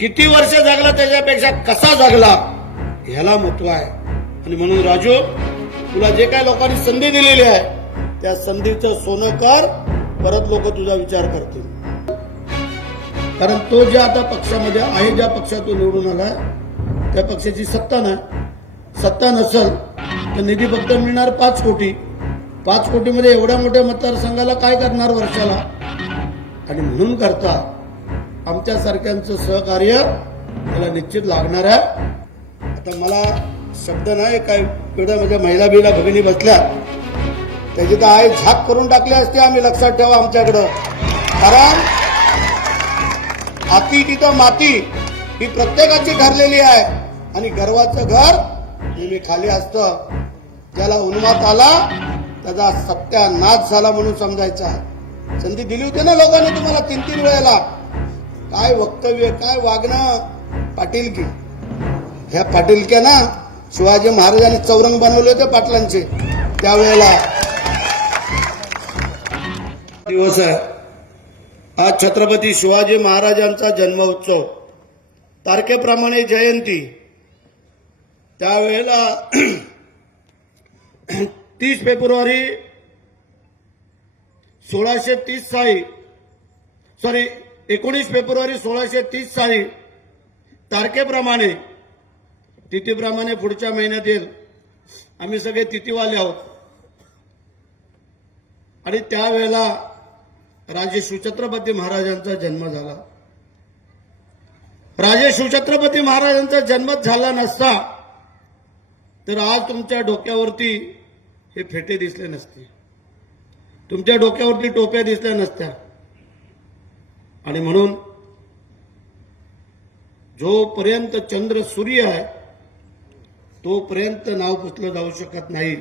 किती वर्ष जगला त्याच्यापेक्षा कसा जगला ह्याला महत्त्व आहे. आणि म्हणून राजू तुला जे काय लोकांनी संधी दिलेली आहे त्या संधीचं सोनं कर परत लोक तुझा विचार करतील. कारण तो ज्या आता पक्षामध्ये आहे ज्या पक्षातून निवडून आलाय त्या पक्षाची सत्ता नाही. सत्ता नसल तर निधी फक्त मिळणार पाच कोटी. पाच कोटीमध्ये एवढ्या मोठ्या मतदारसंघाला काय करणार वर्षाला? आणि म्हणून करता आमच्या सारख्यांचं सहकार्य त्याला निश्चित लागणार आहे. आता मला शब्द नाही काय पिढ्यामध्ये महिला बिला भगिनी बसल्या. त्याची तर आई झाक करून टाकली असते आम्ही लक्षात ठेवा आमच्याकडं. कारण हाती तिथं माती ही प्रत्येकाची ठरलेली आहे. आणि गर्वाचं घर नेहमी खाली असतं. ज्याला उन्मात आला त्याचा सत्यानाश झाला म्हणून समजायचा संधी दिली होती ना लोकांनी तुम्हाला तीन तीन वेळेला? काय वक्तव्य काय वागणं? पाटीलकी. ह्या पाटीलक्या ना शिवाजी महाराजांनी चौरंग बनवले होते पाटलांचे. त्यावेळेला. दिवस आहे. आज छत्रपती शिवाजी महाराजांचा जन्मोत्सव. तारखेप्रमाणे जयंती. त्यावेळेला तीस फेब्रुवारी सोळाशे तीस साली सॉरी एकोणीस फेब्रुवारी सोळाशे तीस साली तारखेप्रमाणे तिथीप्रमाणे पुढच्या महिन्यात येईल आम्ही सगळे तिथीवाले आहोत. आणि त्यावेळेला राजे शिवछत्रपती महाराजांचा जन्म झाला. राजे शिवछत्रपती महाराजांचा जन्मच झाला नसता तर आज तुमच्या डोक्यावरती हे फेटे दिसले नसते. तुमच्या डोक्यावरती टोप्या दिसल्या नसत्या. आणि म्हणून जोपर्यंत चंद्र सूर्य आहे तोपर्यंत नाव पुसलं जाऊ शकत नाही.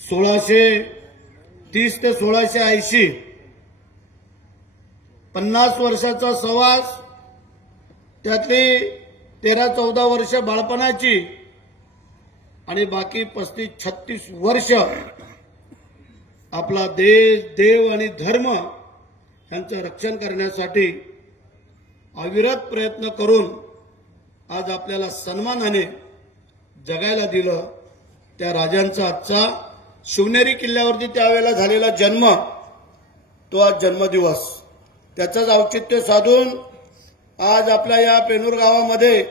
सोळाशे तीस ते सोळाशे ऐंशी पन्नास वर्षाचा सवास त्यातली तेरा चौदा वर्ष बाळपणाची आणि बाकी पस्तीस छत्तीस वर्ष आपला देश देव आणि धर्म यांचं रक्षण करण्यासाठी अविरत प्रयत्न करून आज आपल्याला सन्मानाने जगायला दिलं. त्या राजांचा आजचा शिवनेरी किल्ल्यावरती त्यावेळेला झालेला जन्म तो आज जन्मदिवस. त्याचंच औचित्य साधून आज आपल्या या पेनूर गावामध्ये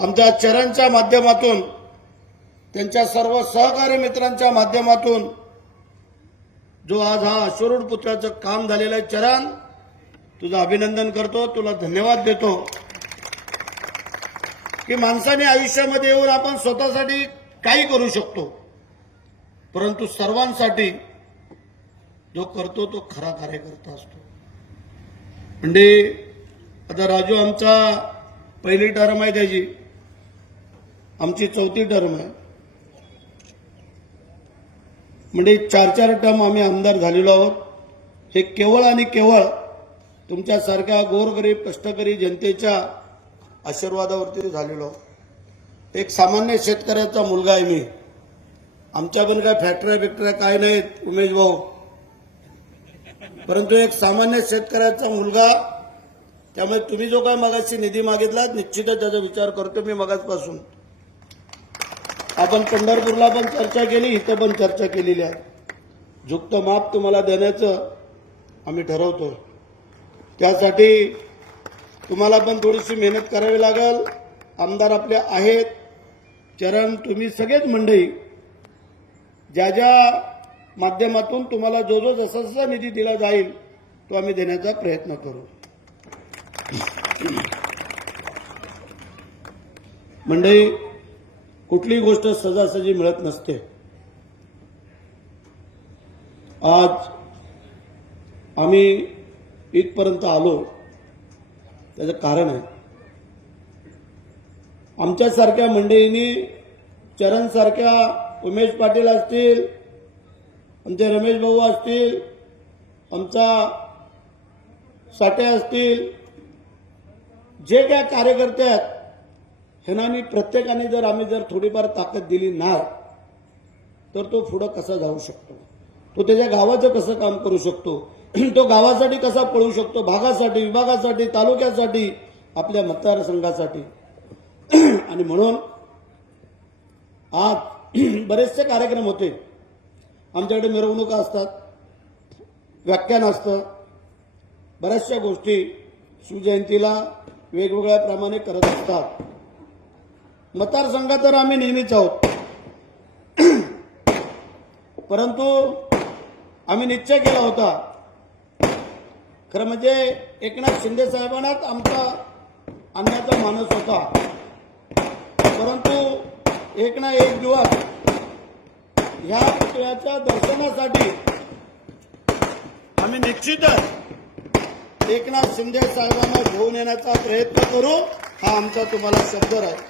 आमच्या चरणच्या माध्यमातून त्यांच्या सर्व सहकारी मित्रांच्या माध्यमातून जो आज हा अश्वरूढ पुत्राचं काम झालेलं आहे चरण तुझं अभिनंदन करतो तुला धन्यवाद देतो. की माणसाने आयुष्यामध्ये येऊन आपण स्वतःसाठी काही करू शकतो. परंतु सर्वांसाठी जो करतो तो खरा कार्यकर्ता असतो. म्हणजे आता राजू आमचा पहिली टर्म आहे त्याची. आमची चौथी टर्म आहे. म्हणजे चार चार टर्म आम्ही आमदार झालेलो आहोत. हे केवळ आणि केवळ तुमच्यासारख्या गोरगरीब कष्टकरी जनतेच्या आशीर्वादावरती झालेलो आहोत. एक सामान्य शेतकऱ्याचा मुलगा आहे मी. आमच्याकडून काय फॅक्टऱ्या बिक्टऱ्या काय नाहीत उमेश भाऊ. परंतु एक सामान्य शेतकऱ्याचा मुलगा त्यामुळे तुम्ही जो काय मगाशी निधी मागितला निश्चितच त्याचा विचार करतो मी मगाचपासून आपण पंढरपूरला पण चर्चा केली इथं पण चर्चा केलेली आहे. झुकतं माप तुम्हाला देण्याचं आम्ही ठरवतो त्यासाठी तुम्हाला पण थोडीशी मेहनत करावी लागेल. आमदार आपले आहेत. चरण तुम्ही सगळेच मंडळी ज्या ज्या माध्यमातून तुम्हाला जो जो जसा जसा निधी दिला जाईल तो आम्ही देण्याचा प्रयत्न करू. मंडळी कुठलीही गोष्ट सहजासहजी मिळत नसते. आज आम्ही इथपर्यंत आलो त्याचं कारण आहे. आमच्यासारख्या मंडळींनी चरणसारख्या उमेश पाटील असतील आमचे रमेश भाऊ असतील आमचा साठे असतील जे काय कार्यकर्ते आहेत ह्यांना प्रत्येकाने जर आम्ही जर थोडीफार ताकद दिली नाही तर तो पुढं कसा जाऊ शकतो? तो त्याच्या गावाचं कसं काम करू शकतो? तो गावासाठी कसा पळू शकतो? भागासाठी विभागासाठी तालुक्यासाठी आपल्या मतदारसंघासाठी. आणि म्हणून आज बरेचसे कार्यक्रम होते. आमच्याकडे मिरवणुका असतात व्याख्यान असतं. बऱ्याचशा गोष्टी शिवजयंतीला वेगवेगळ्या प्रमाणे करत असतात. मतदारसंघात तर आम्ही नेहमीच आहोत. परंतु आम्ही निश्चय केला होता. खरं म्हणजे एकनाथ शिंदे साहेबांनाच आमचा आणण्याचा माणूस होता. परंतु एक ना एक दिवस ह्या पुतळ्याच्या दर्शनासाठी आम्ही निश्चितच एकनाथ शिंदे साहेबांना घेऊन येण्याचा प्रयत्न करू हा आमचा तुम्हाला शब्द राहील.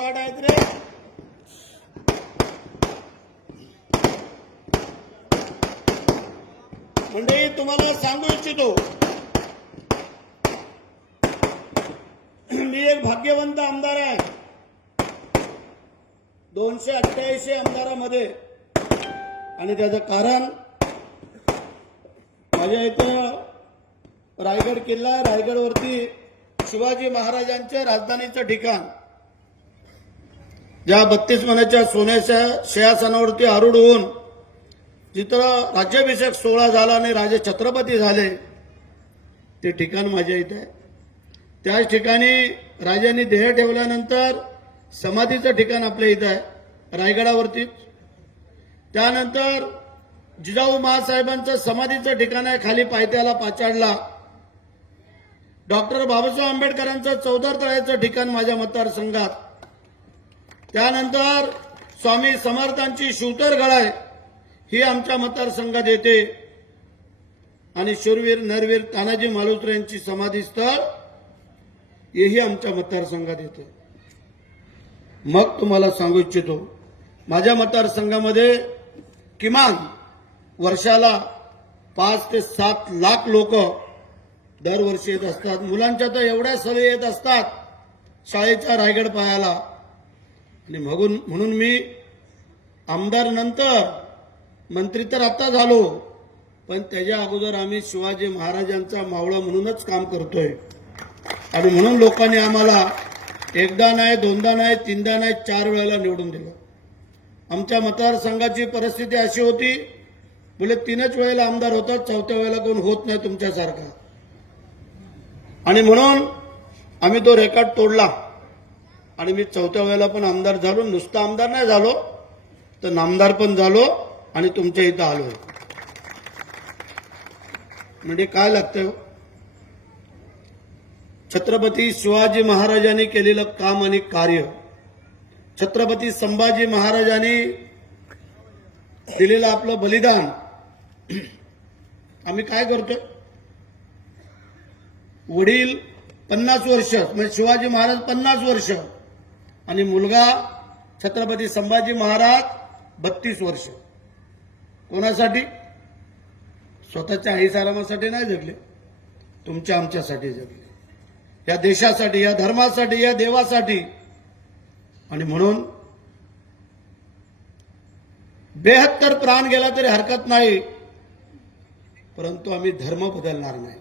ते म्हणजे तुम्हाला सांगू इच्छितो. मी एक भाग्यवंत आमदार आहे. दोनशे अठ्ठ्याऐंशी आमदारामध्ये. आणि त्याचं कारण माझ्या इथं रायगड किल्ला रायगडवरती शिवाजी महाराजांच्या राजधानीचं ठिकाण. ज्या बत्तीस मनाच्या सोन्याच्या सिंहासनावरती आरूढ होऊन जिथं राज्याभिषेक सोहळा झाला आणि राजे छत्रपती झाले ते ठिकाण माझ्या इथे आहे. त्याच ठिकाणी राजांनी देह ठेवल्यानंतर समाधीचं ठिकाण आपल्या इथं आहे रायगडावरतीच त्यानंतर जिजाऊ महासाहेबांचं समाधीचं ठिकाण आहे खाली पायथ्याला पाचाडला. डॉक्टर बाबासाहेब आंबेडकरांचं चौदार तळ्याचं ठिकाण माझ्या मतदारसंघात. त्यानंतर स्वामी समर्थांची शूटर गळाय ही आमच्या मतदारसंघात येते. आणि शूरवीर नरवीर तानाजी मालुसरे यांची समाधी स्थळ हेही आमच्या मतदारसंघात येते. मग तुम्हाला सांगू इच्छितो माझ्या मतदारसंघामध्ये किमान वर्षाला पाच ते सात लाख लोक दरवर्षी येत असतात. मुलांच्या तर एवढ्या सवयी येत असतात शाळेच्या रायगड पायाला. आणि मगून म्हणून मी आमदार नंतर मंत्री तर आता झालो पण त्याच्या अगोदर आम्ही शिवाजी महाराजांचा मावळा म्हणूनच काम करतोय. आणि म्हणून लोकांनी आम्हाला एकदा नाही दोनदा नाही तीनदा नाही चार वेळेला निवडून दिलं. आमच्या मतदारसंघाची परिस्थिती अशी होती बोले तीनच वेळेला आमदार होतात चौथ्या वेळेला कोण होत नाही तुमच्यासारखा. आणि म्हणून आम्ही तो रेकॉर्ड तोडला. आणि मी चौथ्या वेळेला पण आमदार झालो. नुसता आमदार नाही झालो तर नामदार पण झालो आणि तुमच्या इथं आलो. म्हणजे काय लागतं हो? छत्रपती शिवाजी महाराजांनी केलेलं काम आणि कार्य. छत्रपती संभाजी महाराजांनी दिलेलं आपलं बलिदान. आम्ही काय करतो वडील पन्नास वर्ष म्हणजे शिवाजी महाराज पन्नास वर्ष आणि मुलगा छत्रपती संभाजी महाराज बत्तीस वर्ष. कोणासाठी? स्वतःच्या आईसारामासाठी नाही जगले. तुमच्या आमच्यासाठी जगले. या देशासाठी या धर्मासाठी या देवासाठी. आणि म्हणून बेहत्तर प्राण गेला तरी हरकत नाही परंतु आम्ही धर्म बदलणार नाही.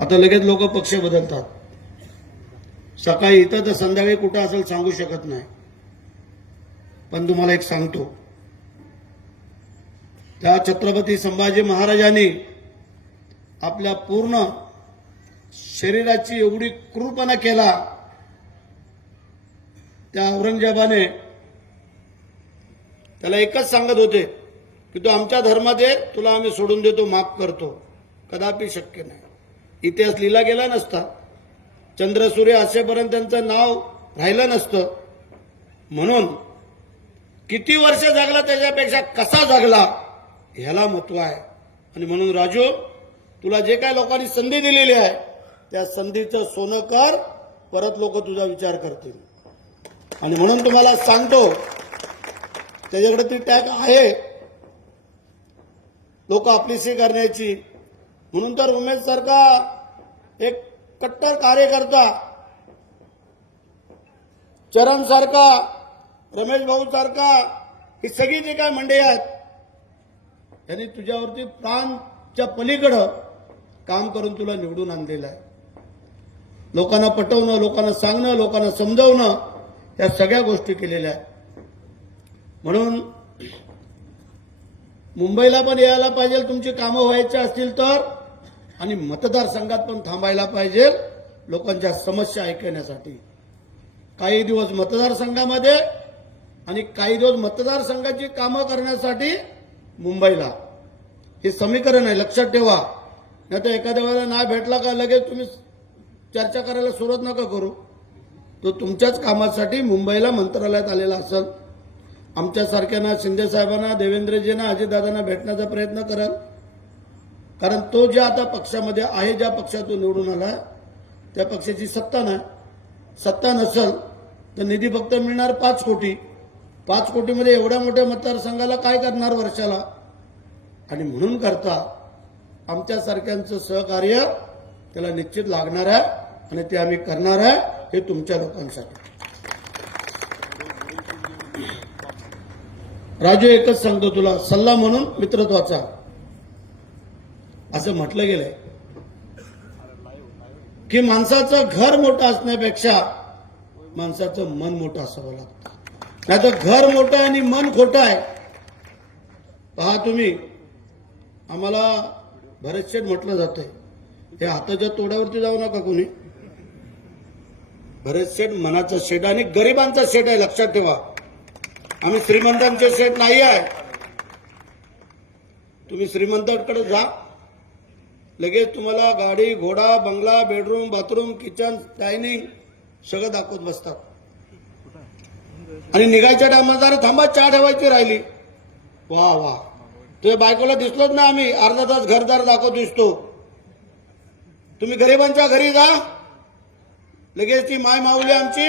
आता लगेच लोक पक्ष बदलतात. सकाळी इथं तर संध्याकाळी कुठं असेल सांगू शकत नाही. पण तुम्हाला एक सांगतो. त्या छत्रपती संभाजी महाराजांनी आपल्या पूर्ण शरीराची एवढी क्रूरपणा केला. त्या औरंगजेबाने त्याला एकच सांगत होते की तू आमच्या धर्मात ये तुला आम्ही सोडून देतो माफ करतो. कदापि शक्य नाही. इतिहास लिहिला गेला नसता. चंद्रसूर्य असेपर्यंत त्यांचं नाव राहिलं नसतं. म्हणून किती वर्ष जगला त्याच्यापेक्षा कसा जगला ह्याला महत्त्व आहे. आणि म्हणून राजू तुला जे काय लोकांनी संधी दिलेली आहे त्या संधीचं सोनं कर परत लोक तुझा विचार करतील. आणि म्हणून तुम्हाला सांगतो त्याच्याकडे ती टॅग आहे. लोक आपलीशी करण्याची. म्हणून तर उमेश सारखा एक कट्टर कार्यकर्ता चरण सारखा रमेश भाऊ सारखा ही सगळी जी काय मंडळी आहेत त्यांनी तुझ्यावरती प्राणच्या पलीकडं काम करून तुला निवडून आणलेलं आहे. लोकांना पटवणं लोकांना सांगणं लोकांना समजवणं या सगळ्या गोष्टी केलेल्या आहेत. म्हणून मुंबईला पण यायला पाहिजे तुमची कामं व्हायची असतील तर आणि मतदारसंघात पण थांबायला पाहिजे लोकांच्या समस्या ऐकण्यासाठी. काही दिवस मतदारसंघामध्ये आणि काही दिवस मतदारसंघाची कामं करण्यासाठी मुंबईला. हे समीकरण आहे लक्षात ठेवा. नाही तर एखाद्या वेळेला नाही भेटला का लगेच तुम्ही चर्चा करायला सुरुवात नका करू. तो तुमच्याच कामासाठी मुंबईला मंत्रालयात आलेला असेल. आमच्यासारख्यांना शिंदे साहेबांना देवेंद्रजींना अजितदादांना भेटण्याचा प्रयत्न करेल. कारण तो ज्या आता पक्षामध्ये आहे ज्या पक्षातून निवडून आला त्या पक्षाची सत्ता नाही. सत्ता नसेल तर निधी फक्त मिळणार पाच कोटी. पाच कोटीमध्ये एवढ्या मोठ्या मतदारसंघाला काय करणार वर्षाला? आणि म्हणून करता आमच्यासारख्यांचं सहकार्य त्याला निश्चित लागणार आहे आणि ते आम्ही करणार आहे हे तुमच्या लोकांसाठी. राजू एकच सांगतो तुला. सल्ला म्हणून मित्रत्वाचा. असं म्हटलं गेलंय. की माणसाचं घर मोठं असण्यापेक्षा माणसाचं मन मोठं असावं लागतं. नाही तर घर मोठं आणि मन खोटं आहे. पहा तुम्ही आम्हाला बरेचसे म्हटलं जातंय. हे हाताच्या तोड्यावरती जाऊ नका कोणी. भरतशेठ मनाचा शेट आणि गरिबांचा शेट आहे लक्षात ठेवा. आम्ही श्रीमंतांचे शेट नाही आहे. तुम्ही श्रीमंतांकडे जा. लगेच तुम्हाला गाडी घोडा बंगला बेडरूम बाथरूम किचन डायनिंग सगळं दाखवत बसतात. आणि निघायच्या टायमाला जरा थांबा चहा ठेवायची राहिली. वा वा. तुझ्या बायकोला दिसलोच ना आम्ही अर्धा तास घरदार दाखवत दिसतो. तुम्ही गरिबांच्या घरी जा. लगेच ती माय माऊली आमची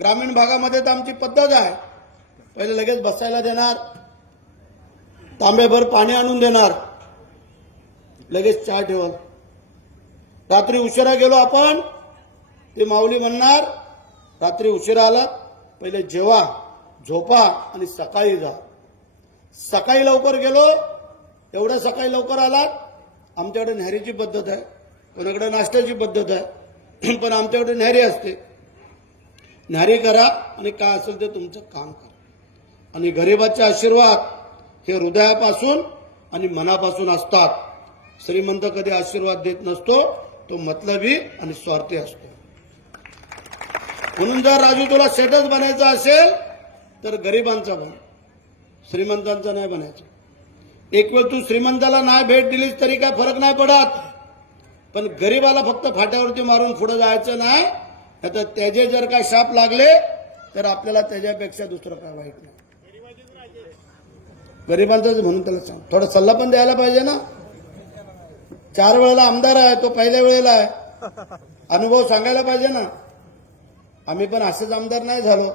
ग्रामीण भागामध्ये तर आमची पद्धत आहे. पहिले लगेच बसायला देणार. तांबेभर पाणी आणून देणार. लगेच चहा ठेवल रात्री उशिरा गेलो आपण ते माऊली म्हणणार रात्री उशिरा आला पहिले जेवा झोपा आणि सकाळी जा. सकाळी लवकर गेलो एवढ्या सकाळी लवकर आलात आमच्याकडे न्याहारीची पद्धत आहे कोणाकडे नाश्त्याची पद्धत आहे पण आमच्याकडे न्याहारी असते. न्याहारी करा आणि काय असेल ते तुमचं काम करा. आणि गरिबाचे आशीर्वाद हे हृदयापासून आणि मनापासून असतात. श्रीमंत कधी आशीर्वाद देत नसतो तो मतलबी आणि स्वार्थी असतो. म्हणून जर राजू तुला सेटच बनायचा असेल तर गरिबांचा बन. श्रीमंतांचा नाही बनायचं. एक वेळ तू श्रीमंताला नाही भेट दिलीस तरी काय फरक नाही पडत. पण गरिबाला फक्त फाट्यावरती मारून पुढे जायचं नाही. आता त्याचे जर काय शाप लागले तर आपल्याला त्याच्यापेक्षा दुसरं काय वाईट नाही. गरिबांचाच म्हणून त्याला सांग. थोडा सल्ला पण द्यायला पाहिजे ना. चार वेळेला आमदार आहे तो पहिल्या वेळेला आहे. अनुभव सांगायला पाहिजे ना. आम्ही पण असेच आमदार नाही झालो.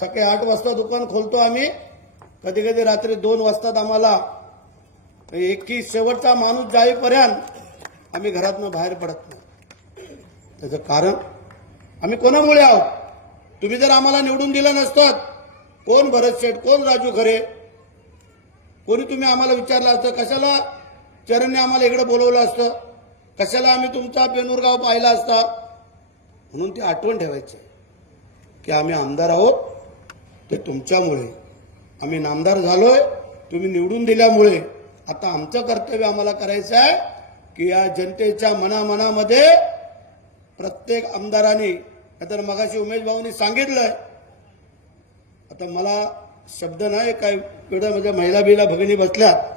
सकाळी आठ वाजता दुकान खोलतो आम्ही. कधी कधी रात्री दोन वाजतात आम्हाला. एकी शेवटचा माणूस जाईपर्यंत आम्ही घरातनं बाहेर पडत नाही. त्याचं कारण? आम्ही कोणामुळे आहोत? तुम्ही जर आम्हाला निवडून दिलं नसतात कोण भरत शेठ कोण राजू खरे? कोणी तुम्ही आम्हाला विचारलं असतं कशाला चरणने आम्हाला इकडे बोलवलं असतं. कशाला आम्ही तुमचा पेनूरगाव पाहिला असता? म्हणून ती आठवण ठेवायची की आम्ही आमदार आहोत. ते तुमच्यामुळे. आम्ही नामदार झालोय. तुम्ही निवडून दिल्यामुळे. आता आमचं कर्तव्य आम्हाला करायचं आहे की या जनतेच्या मनामनामध्ये प्रत्येक आमदाराने तर मगाशी उमेश भाऊनी सांगितलंय. आता मला शब्द नाही काय एवढ्या म्हणजे महिला बिला भगिनी बसल्यात.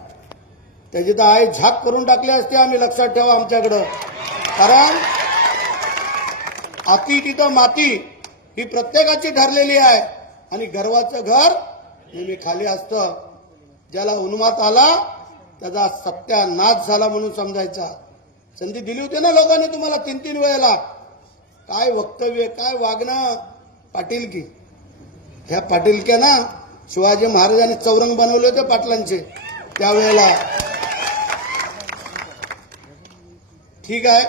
त्याची तर आई झाक करून टाकली असते आम्ही लक्षात ठेवा आमच्याकडं. कारण अति तिथं माती ही प्रत्येकाची ठरलेली आहे. आणि गर्वाचं घर नेहमी खाली असतं. ज्याला उन्मात आला त्याचा सत्यानाश झाला म्हणून समजायचा. संधी दिली होती ना लोकांनी तुम्हाला तीन तीन वेळेला. काय वक्तव्य काय वागणं? पाटीलकी. ह्या पाटीलक्या ना शिवाजी महाराजांनी चौरंग बनवले होते पाटलांचे. त्यावेळेला ठीक आहे.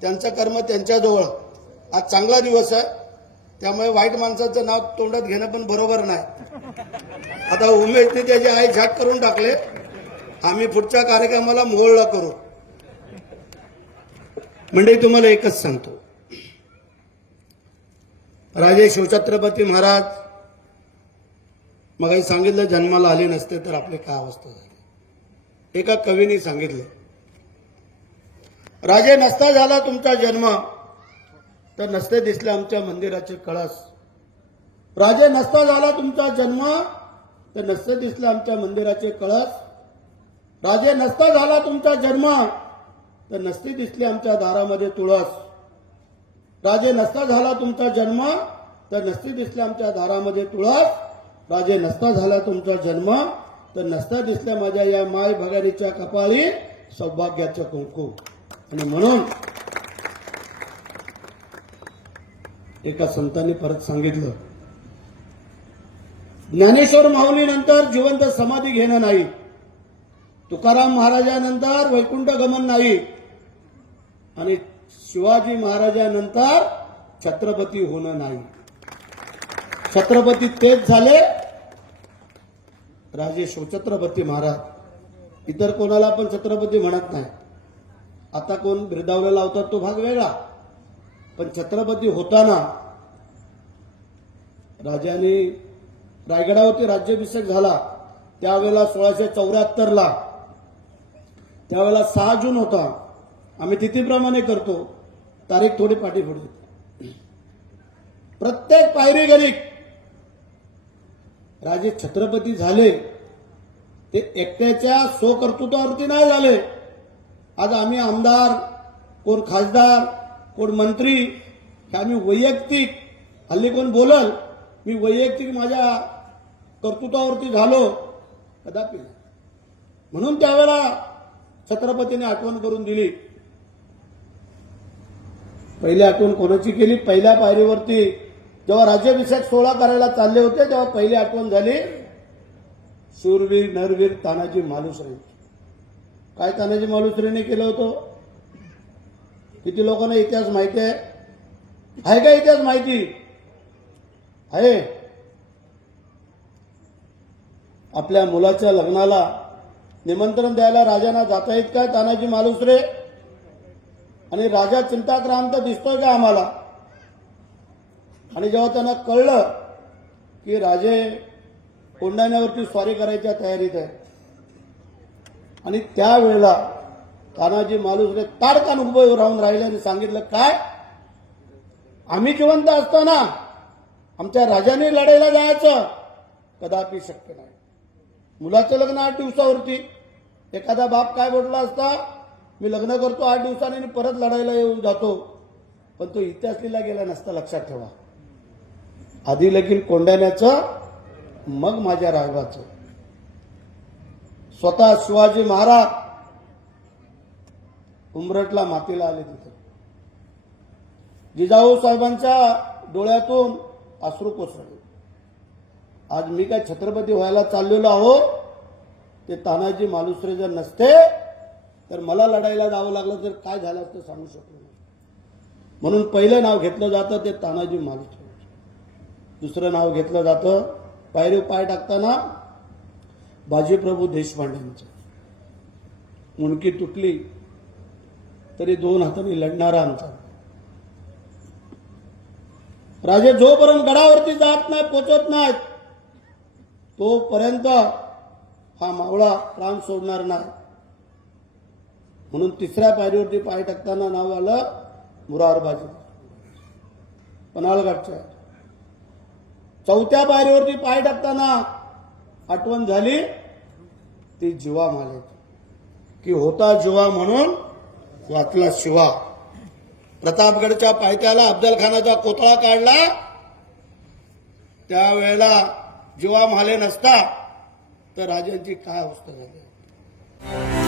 त्यांचं कर्म त्यांच्याजवळ आज चांगला दिवस आहे. त्यामुळे वाईट माणसाचं नाव तोंडात घेणं पण बरोबर नाही. आता उमेशने त्याची आई झाट करून टाकले. आम्ही पुढच्या कार्यक्रमाला मोहळला करू. म्हणजे तुम्हाला एकच सांगतो. राजे शिवछत्रपती महाराज मग सांगितलं जन्माला आले नसते तर आपली काय अवस्था झाली? एका कवीने सांगितलं राजे नसता झाला तुमचा जन्म. तर नसते दिसले आमच्या मंदिराचे कळस. राजे नसता झाला तुमचा जन्म तर नसते दिसले आमच्या मंदिराचे कळस. राजे नसता झाला तुमचा जन्म तर नसते दिसले आमच्या दारामध्ये तुळस. राजे नसता झाला तुमचा जन्म तर नसते दिसले आमच्या दारामध्ये तुळस. राजे नसता झाला तुमचा जन्म तर नसता दिसल्या माझ्या या माय भगारीच्या कपाळी सौभाग्याचं कुंकू. आणि म्हणून एका संतांनी परत सांगितलं ज्ञानेश्वर माऊलीनंतर जिवंत समाधी घेणं नाही तुकाराम महाराजानंतर वैकुंठ गमन नाही आणि शिवाजी महाराजानंतर छत्रपती होणं नाही. छत्रपती तेच झाले राजे शिवछत्रपती महाराज. इतर कोणाला पण छत्रपती म्हणत नाही. आता कोण बिरदावला लावतात तो भाग वेगळा. पण छत्रपती होताना राजाने रायगडावरती राज्याभिषेक झाला. त्यावेळेला सोळाशे चौऱ्याहत्तरला त्यावेळेला सहा जून होता. आम्ही तिथीप्रमाणे करतो. तारीख थोडी पाठीपुढे प्रत्येक पायरी गणिक राजे छत्रपती झाले ते एकट्याच्या स्वकर्तृत्वावरती नाही झाले. आज आम्ही आमदार कोण खासदार कोण मंत्री हे आम्ही वैयक्तिक हल्ली कोण बोलल मी वैयक्तिक माझ्या कर्तृत्वावरती झालो कदापि म्हणून त्यावेळेला छत्रपतीने आठवण करून दिली. पहिली आठवण कोणाची केली? पहिल्या पायरीवरती जेव्हा राज्याभिषेक सोहळा करायला चालले होते तेव्हा पहिली आठवण झाली सूरवीर नरवीर तानाजी मालुसरे काय तानाजी मालुसरेने केलं होतं? किती लोकांना इतिहास माहिती आहे? आहे का इतिहास माहिती? आहे. आपल्या मुलाच्या लग्नाला निमंत्रण द्यायला राजांना जाता येत काय तानाजी मालुसरे? आणि राजा चिंताक्रांत दिसतोय का आम्हाला? आणि जेव्हा त्यांना कळलं की राजे कोंडाण्यावरती स्वारी करायच्या तयारीत आहे आणि त्यावेळेला तानाजी मालुसरे ताडकान उभे राहून राहिले आणि सांगितलं काय? आम्ही जिवंत असताना आमच्या राजाने लढायला जायचं कदापि शक्य नाही. मुलाचं लग्न आठ दिवसावरती. एखादा बाप काय बोलला असता मी लग्न करतो आठ दिवसाने आणि परत लढायला येऊन जातो. पण तो इतिहास लिहिला गेला नसता लक्षात ठेवा. आधी लगीन कोंडाण्याचं मग माझ्या राघवाचं. स्वतः शिवाजी महाराज उमरटला मातीला आले तिथे. जिजाऊ साहेबांच्या डोळ्यातून अश्रू कोसळले. आज मी काय छत्रपती व्हायला चाललेलो आहो ते तानाजी मालुसरे जर नसते तर मला लढायला जावं लागलं तर काय झालं असतं सांगू शकलो नाही. म्हणून पहिलं नाव घेतलं जातं ते तानाजी मालुसरे. दुसरं नाव घेतलं जातं पायरी पाय टाकताना बाजीप्रभू देशपांडेंचं. मुणकी तुटली तरी दोन हातांनी लढणारा आमचा. राजे जोपर्यंत गडावरती जात नाही पोचत नाहीत तोपर्यंत हा मावळा प्राण सोडणार नाही. म्हणून तिसऱ्या पायरीवरती पाय टाकताना नाव आलं मुरारबाजी पन्हाळगडच्या. चौथ्या पायरीवरती पाय टाकताना आठवण झाली? ती जीवा मालक. की होता जीवा म्हणून वाचला शिवा. प्रतापगडच्या पायथ्याला अफजल खानाचा कोतळा काढला. त्यावेळेला जीवा म्हाले नसता तर राजांची काय अवस्था झाली?